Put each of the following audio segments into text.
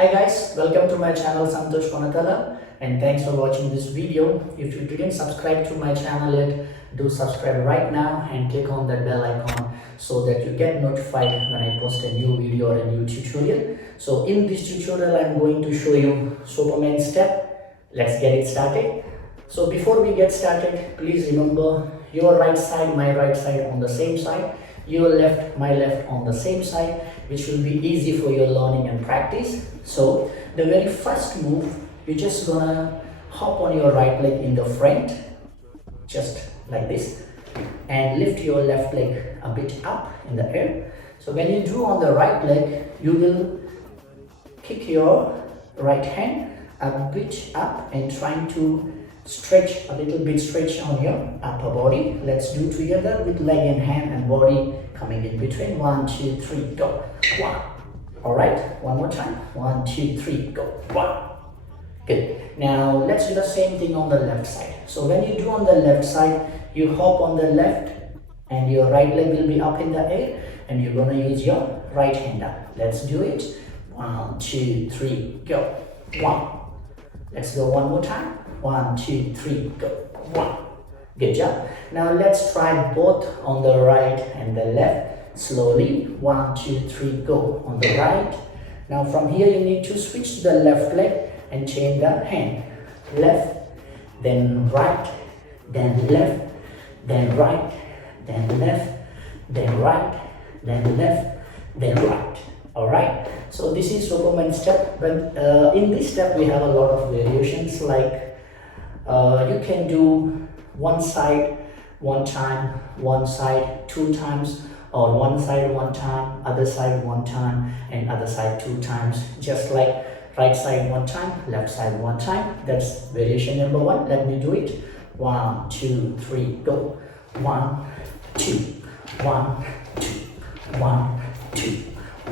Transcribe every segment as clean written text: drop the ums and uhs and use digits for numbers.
Hi guys, welcome to my channel Santosh Panatala and thanks for watching this video. If you didn't subscribe to my channel yet, do subscribe right now and click on that bell icon so that you get notified when I post a new video or a new tutorial. So in this tutorial, I'm going to show you Superman step. Let's get it started. So before we get started, please remember your right side, my right side on the same side, your left, my left on the same side, which will be easy for your learning and practice. So the very first move, you're just gonna hop on your right leg in the front, just like this, and lift your left leg a bit up in the air. So when you do on the right leg, you will kick your right hand a bit up and trying to stretch a little bit, stretch on your upper body. Let's do together with leg and hand and body coming in between. 1, 2, 3, go. 1. All right, one more time. 1, 2, 3, go. 1. Good. Now let's do the same thing on the left side. So when you do on the left side, you hop on the left and your right leg will be up in the air and you're gonna use your right hand up. Let's do it. 1, 2, 3, go. 1. Let's go one more time. 1, 2, 3, go. 1. Good job. Now let's try both on the right and the left. Slowly. 1, 2, 3, go. On the right. Now from here you need to switch to the left leg and change the hand. Left, then right, then left, then right, then left, then right, then left, then right. Alright, so this is Superman step, but in this step we have a lot of variations, like you can do one side one time, one side 2 times, or one side one time, other side one time, and other side 2 times, just like right side one time, left side one time. That's variation number 1. Let me do it. 1, 2, 3, go. 1, 2, 1, 2, 1, 2,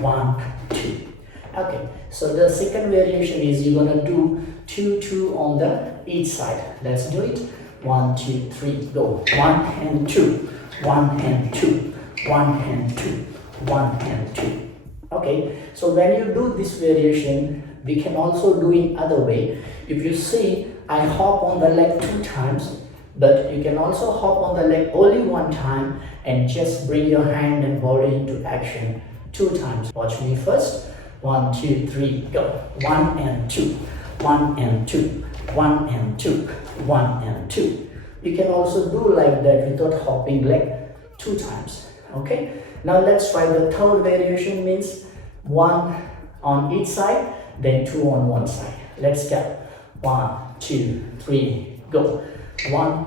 1, 2. Okay, so the second variation is you're gonna do 2, 2 on the each side. Let's do it. 1, 2, 3, go. 1 and 2, 1 and 2, 1 and 2, 1 and 2. Okay, so when you do this variation, we can also do it other way. If you see, I hop on the leg 2 times, but you can also hop on the leg only 1 time and just bring your hand and body into action 2 times. Watch me first. 1, 2, 3, go. 1 and 2, 1 and 2, 1 and 2, 1 and 2. You can also do like that without hopping leg 2 times. Okay. Now let's try the third variation, means 1 on each side, then 2 on one side. Let's go. 1, 2, 3, go. 1,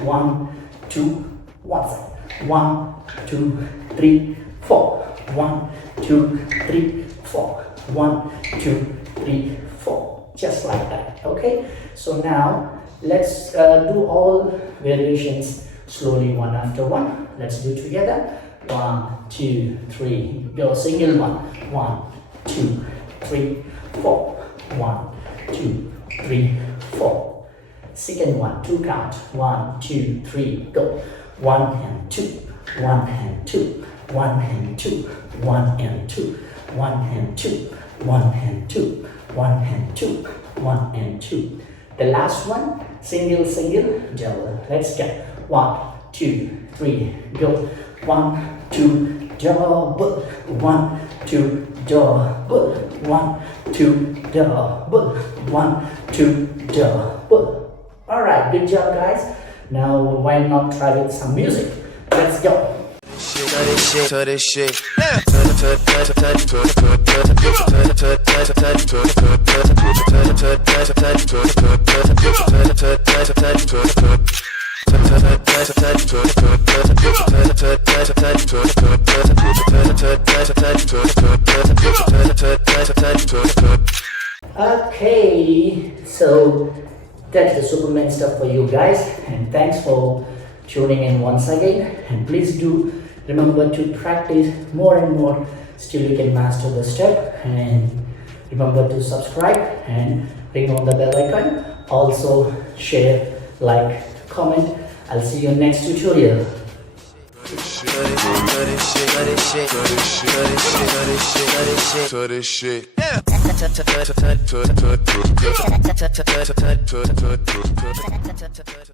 1, 2, one side. 1, 2, 3, 4. 1, 2, 3, 4. 1, 2, 3, 4. Just like that. Okay. So now let's do all variations slowly, one after one. Let's do together. 1, 2, 3, go. Single one. 1, 2, 3, 4. 1, 2, 3, 4. Second one, 2 count. 1, 2, 3, go. 1 and 2, 1 and 2, 1 and 2, 1 and 2, 1 and 2, 1 and 2, 1 and 2, 1 and 2. The last one, single, single, double. Let's go. 1, 2, 3, go. 1, 2, double. 1, 2, double. 1, 2, double. 1, 2, double. Alright, good job guys. Now why not try with some music? Let's go. Okay, so that's the Superman stuff for you guys, and thanks for tuning in once again. And please do remember to practice more and more till you can master the step, and remember to subscribe and ring on the bell icon. Also share, like, comment. I'll see you next tutorial. To this shit. Tut, tut, tut, tut, tut, tut, tut, tut, tut, tut, tut, tut, tut, tut, tut, tut.